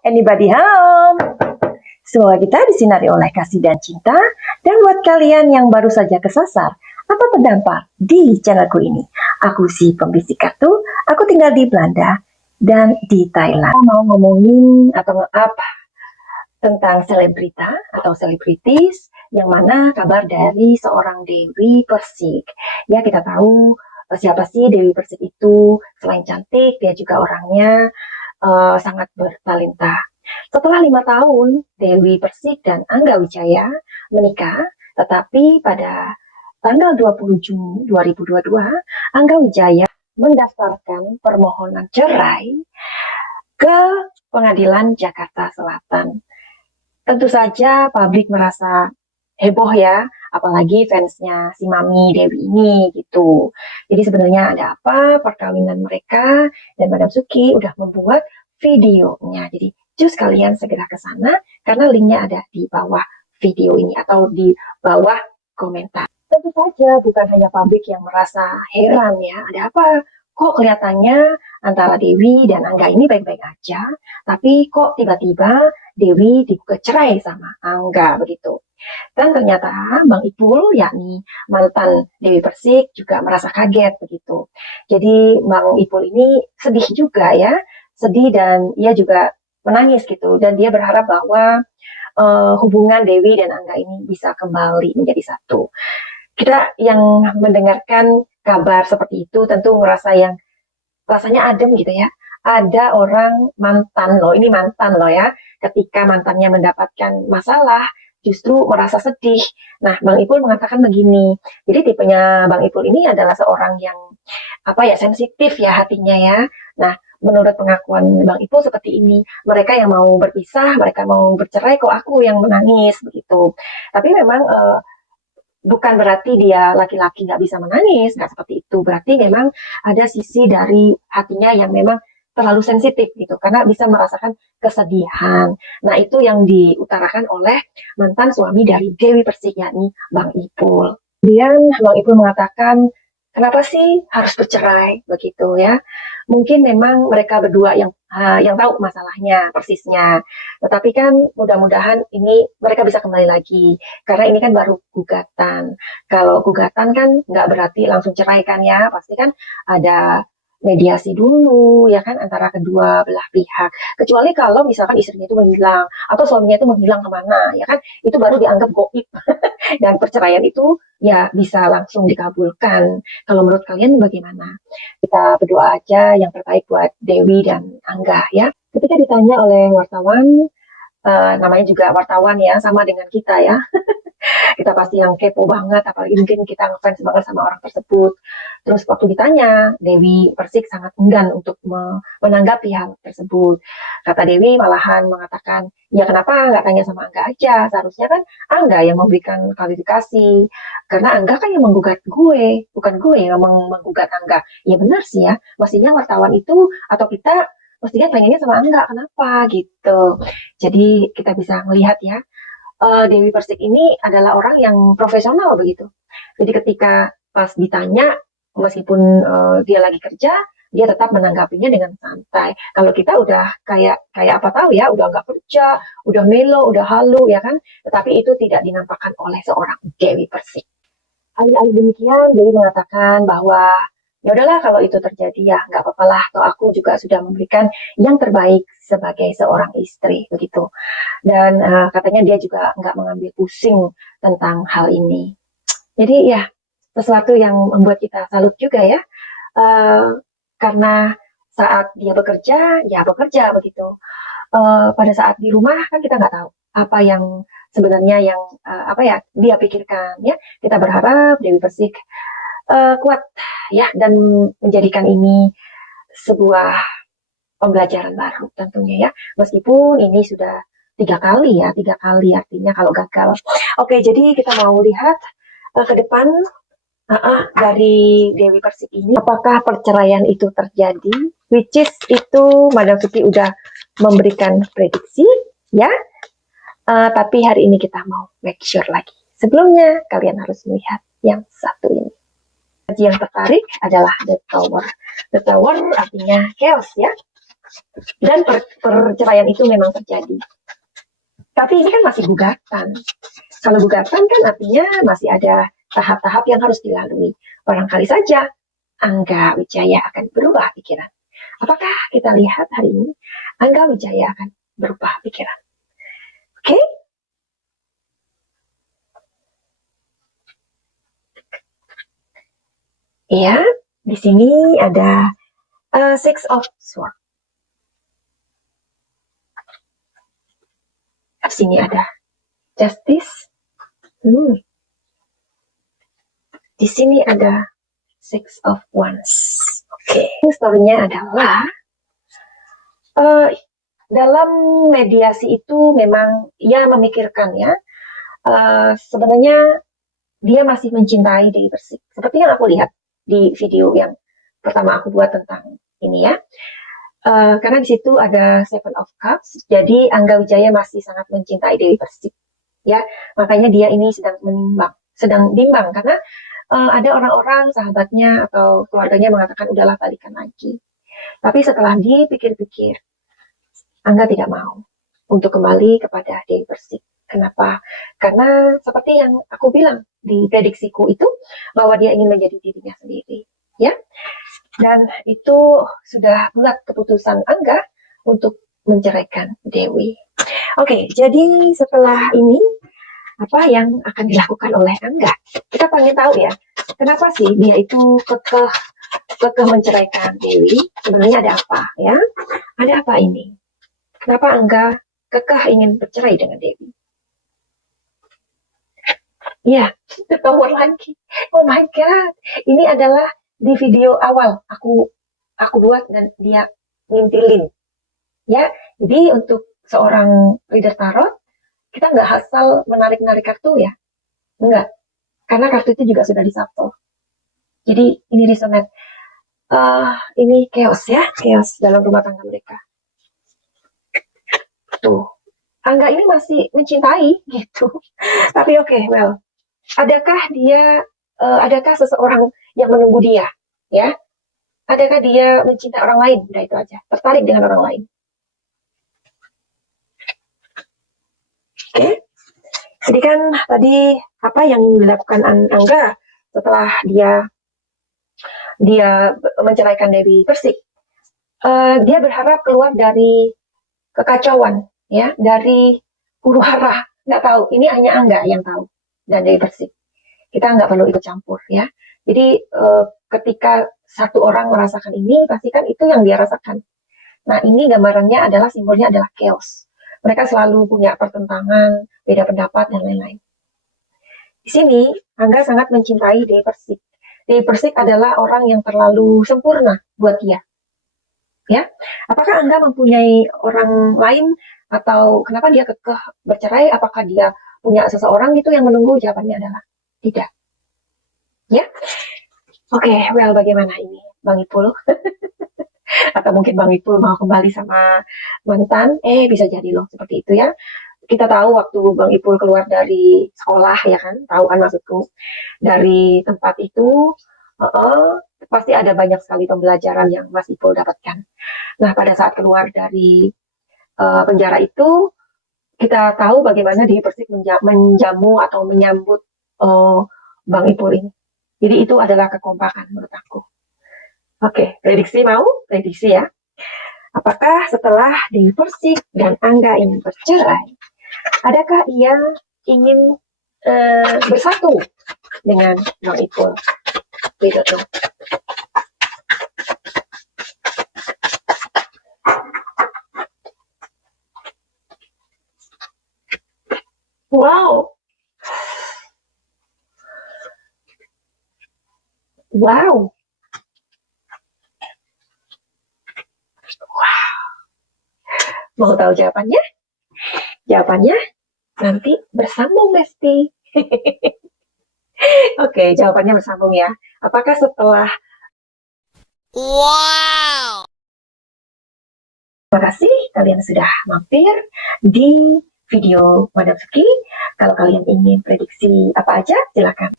Anybody home? Semoga kita disinari oleh kasih dan cinta. Dan buat kalian yang baru saja kesasar atau terdampar di channelku ini, aku si pembisik kartu, aku tinggal di Belanda dan di Thailand. Kita mau ngomongin atau nge-up tentang selebrita atau selebritis yang mana kabar dari seorang Dewi Persik. Ya, kita tahu siapa sih Dewi Persik itu. Selain cantik, dia juga orangnya sangat bertalenta. Setelah 5 tahun, Dewi Persik dan Angga Wijaya menikah, tetapi pada tanggal 20 Juni 2022, Angga Wijaya mendaftarkan permohonan cerai ke Pengadilan Jakarta Selatan. Tentu saja publik merasa heboh ya, apalagi fansnya si Mami Dewi ini gitu. Jadi sebenarnya ada apa perkawinan mereka, dan Madam Suki udah membuat videonya. Jadi cus kalian segera ke sana karena linknya ada di bawah video ini atau di bawah komentar. Tentu saja bukan hanya publik yang merasa heran ya, ada apa? Kok kelihatannya antara Dewi dan Angga ini baik-baik aja, tapi kok tiba-tiba Dewi digugat cerai sama Angga begitu. Dan ternyata Bang Ipul, yakni mantan Dewi Persik, juga merasa kaget begitu. Jadi Bang Ipul ini sedih juga ya, sedih dan ia juga menangis gitu. Dan dia berharap bahwa hubungan Dewi dan Angga ini bisa kembali menjadi satu. Kita yang mendengarkan kabar seperti itu tentu merasa yang rasanya adem gitu ya. Ada orang mantan loh, ini mantan loh ya, ketika mantannya mendapatkan masalah, justru merasa sedih. Nah, Bang Ipul mengatakan begini, jadi tipenya Bang Ipul ini adalah seorang yang apa ya, sensitif ya hatinya ya. Nah, menurut pengakuan Bang Ipul seperti ini, mereka yang mau berpisah, mereka mau bercerai, kok aku yang menangis begitu. Tapi memang bukan berarti dia laki-laki nggak bisa menangis, nggak seperti itu. Berarti memang ada sisi dari hatinya yang memang terlalu sensitif gitu, karena bisa merasakan kesedihan. Nah, itu yang diutarakan oleh mantan suami dari Dewi Persik, yakni Bang Ipul. Kemudian Bang Ipul mengatakan, kenapa sih harus bercerai begitu ya? Mungkin memang mereka berdua yang tahu masalahnya persisnya. Tetapi kan mudah-mudahan ini mereka bisa kembali lagi. Karena ini kan baru gugatan. Kalau gugatan kan nggak berarti langsung cerai kan ya. Pasti kan ada mediasi dulu ya kan antara kedua belah pihak. Kecuali kalau misalkan istrinya itu menghilang atau suaminya itu menghilang kemana ya kan, itu baru dianggap goib. Dan perceraian itu ya bisa langsung dikabulkan. Kalau menurut kalian bagaimana? Kita berdoa aja yang terbaik buat Dewi dan Angga ya. Ketika ditanya oleh wartawan, namanya juga wartawan ya, sama dengan kita ya. Kita pasti yang kepo banget, apalagi mungkin kita ngefans banget sama orang tersebut. Terus waktu ditanya, Dewi Persik sangat enggan untuk menanggapi hal tersebut. Kata Dewi malahan mengatakan, ya kenapa nggak tanya sama Angga aja? Seharusnya kan Angga yang memberikan klarifikasi. Karena Angga kan yang menggugat gue, bukan gue yang menggugat Angga. Ya benar sih ya, mestinya wartawan itu atau kita mestinya tanyanya sama Angga, kenapa gitu. Jadi kita bisa melihat ya, Dewi Persik ini adalah orang yang profesional begitu. Jadi ketika pas ditanya, meskipun dia lagi kerja, dia tetap menanggapinya dengan santai. Kalau kita udah kayak kayak apa tahu ya, udah nggak kerja, udah melo, udah halu ya kan. Tetapi itu tidak dinampakkan oleh seorang Dewi Persik. Alih-alih demikian, Dewi mengatakan bahwa ya udahlah kalau itu terjadi ya nggak apa-apa lah. Toh aku juga sudah memberikan yang terbaik sebagai seorang istri begitu. Dan katanya dia juga nggak mengambil pusing tentang hal ini. Jadi ya sesuatu yang membuat kita salut juga ya. Karena saat dia bekerja, ya bekerja begitu. Pada saat di rumah kan kita nggak tahu apa yang sebenarnya yang apa ya dia pikirkan ya. Kita berharap Dewi Persik kuat ya dan menjadikan ini sebuah pembelajaran baru tentunya ya. Meskipun ini sudah 3 kali ya, 3 kali artinya kalau gagal. Oke, jadi kita mau lihat ke depan dari Dewi Persik ini, apakah perceraian itu terjadi? Which is itu Madam Suki udah memberikan prediksi ya. Tapi hari ini kita mau make sure lagi. Sebelumnya kalian harus melihat yang satu ini. Yang tertarik adalah The Tower. The Tower artinya chaos ya. Dan perceraian itu memang terjadi. Tapi ini kan masih gugatan. Kalau gugatan kan artinya masih ada tahap-tahap yang harus dilalui. Barangkali saja Angga Wijaya akan berubah pikiran. Apakah kita lihat hari ini Angga Wijaya akan berubah pikiran? Oke? Iya, di sini ada Six of Swords. Di sini ada Justice. Di sini ada Six of Wands. Oke, story-nya adalah dalam mediasi itu memang ia memikirkan ya, sebenarnya dia masih mencintai Dewi Persik. Seperti yang aku lihat di video yang pertama aku buat tentang ini ya. Karena di situ ada Seven of Cups, jadi Angga Wijaya masih sangat mencintai Dewi Persik. Ya, makanya dia ini sedang bimbang karena ada orang-orang sahabatnya atau keluarganya mengatakan udahlah balikan lagi. Tapi setelah dipikir-pikir, Angga tidak mau untuk kembali kepada Dewi Persik. Kenapa? Karena seperti yang aku bilang di prediksiku itu, bahwa dia ingin menjadi dirinya sendiri. Ya, dan itu sudah bulat keputusan Angga untuk menceraikan Dewi. Oke, jadi setelah ini apa yang akan dilakukan oleh Angga? Kita pengen tahu ya, kenapa sih dia itu kekeh menceraikan Dewi? Sebenarnya ada apa ya? Ada apa ini? Kenapa Angga kekeh ingin bercerai dengan Dewi? Ya, ketahuan lagi. Oh my god, ini adalah di video awal aku buat dan dia ngintilin. Ya, jadi untuk seorang reader tarot, kita nggak asal menarik-narik kartu ya, enggak. Karena kartu itu juga sudah dishuffle. Jadi ini resonate. Ini chaos ya, chaos dalam rumah tangga mereka. Tuh, Angga ini masih mencintai gitu. Tapi oke, well, adakah seseorang yang menunggu dia, ya? Adakah dia mencintai orang lain? Udah itu aja, tertarik dengan orang lain. Oke, jadi kan tadi apa yang dilakukan Angga setelah dia menceraikan Dewi Persik? Dia berharap keluar dari kekacauan, ya, dari huru hara. Nggak tahu, ini hanya Angga yang tahu dan Dewi Persik. Kita nggak perlu ikut campur, ya. Jadi ketika satu orang merasakan ini, pastikan itu yang dia rasakan. Nah, ini gambarannya adalah simbolnya adalah chaos. Mereka selalu punya pertentangan, beda pendapat dan lain-lain. Di sini Angga sangat mencintai Dewi Persik. Dewi Persik adalah orang yang terlalu sempurna buat dia. Ya, apakah Angga mempunyai orang lain atau kenapa dia kekeh bercerai? Apakah dia punya seseorang gitu yang menunggu? Jawabannya adalah tidak. Ya, oke, well bagaimana ini Bang Ipul? Atau mungkin Bang Ipul mau kembali sama mantan? Bisa jadi loh seperti itu ya. Kita tahu waktu Bang Ipul keluar dari sekolah ya kan, tahu kan maksudku, dari tempat itu pasti ada banyak sekali pembelajaran yang Mas Ipul dapatkan. Nah, pada saat keluar dari penjara itu, kita tahu bagaimana dia Persik menjamu atau menyambut Bang Ipul ini. Jadi itu adalah kekompakan menurut aku. Oke, prediksi mau? Prediksi ya. Apakah setelah Dewi Persik dan Angga ini bercerai, adakah ia ingin bersatu dengan Bang Ipul? Gitu tuh. Wow. Wow. Mau tahu jawabannya? Jawabannya nanti bersambung, Besti. Oke, jawabannya bersambung ya. Apakah setelah... Wow! Terima kasih kalian sudah mampir di video Madam Suki. Kalau kalian ingin prediksi apa aja, silakan.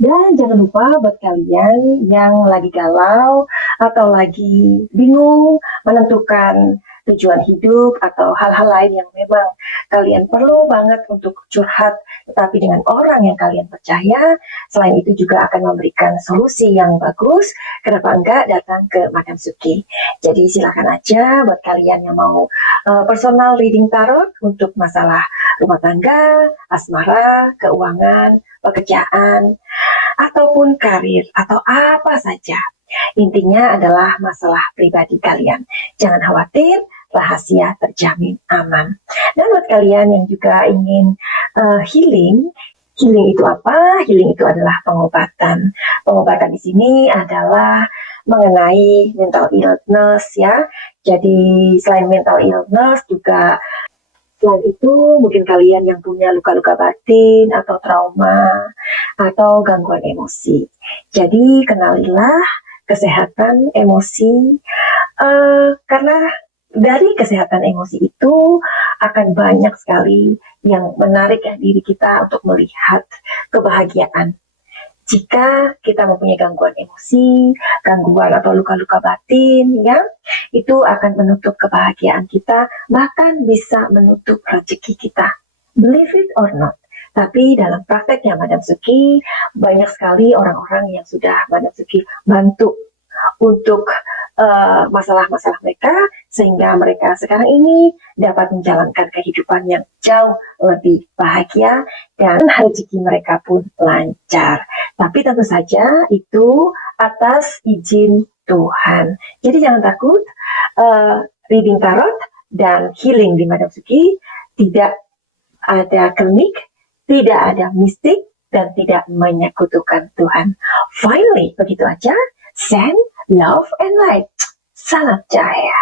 Dan jangan lupa buat kalian yang lagi galau atau lagi bingung menentukan tujuan hidup atau hal-hal lain yang memang kalian perlu banget untuk curhat, tetapi dengan orang yang kalian percaya. Selain itu juga akan memberikan solusi yang bagus. Kenapa enggak datang ke Madam Suki? Jadi silakan aja buat kalian yang mau personal reading tarot untuk masalah rumah tangga, asmara, keuangan, pekerjaan, ataupun karir, atau apa saja. Intinya adalah masalah pribadi kalian. Jangan khawatir, rahasia terjamin aman. Dan buat kalian yang juga ingin healing, healing itu apa? Healing itu adalah pengobatan. Pengobatan di sini adalah mengenai mental illness ya. Jadi selain mental illness juga selain itu mungkin kalian yang punya luka-luka batin atau trauma atau gangguan emosi. Jadi kenalilah kesehatan emosi karena dari kesehatan emosi itu akan banyak sekali yang menarik ya diri kita untuk melihat kebahagiaan. Jika kita mempunyai gangguan emosi, gangguan atau luka-luka batin, ya, itu akan menutup kebahagiaan kita, bahkan bisa menutup rezeki kita. Believe it or not. Tapi dalam prakteknya Madam Suki, banyak sekali orang-orang yang sudah Madam Suki bantu untuk masalah-masalah mereka, sehingga mereka sekarang ini dapat menjalankan kehidupan yang jauh lebih bahagia dan rezeki mereka pun lancar. Tapi tentu saja itu atas izin Tuhan. Jadi jangan takut, reading tarot dan healing di Madam Suki tidak ada klinik, tidak ada mistik, dan tidak menyekutukan Tuhan. Finally, begitu aja. Send love and light. Salam cahaya.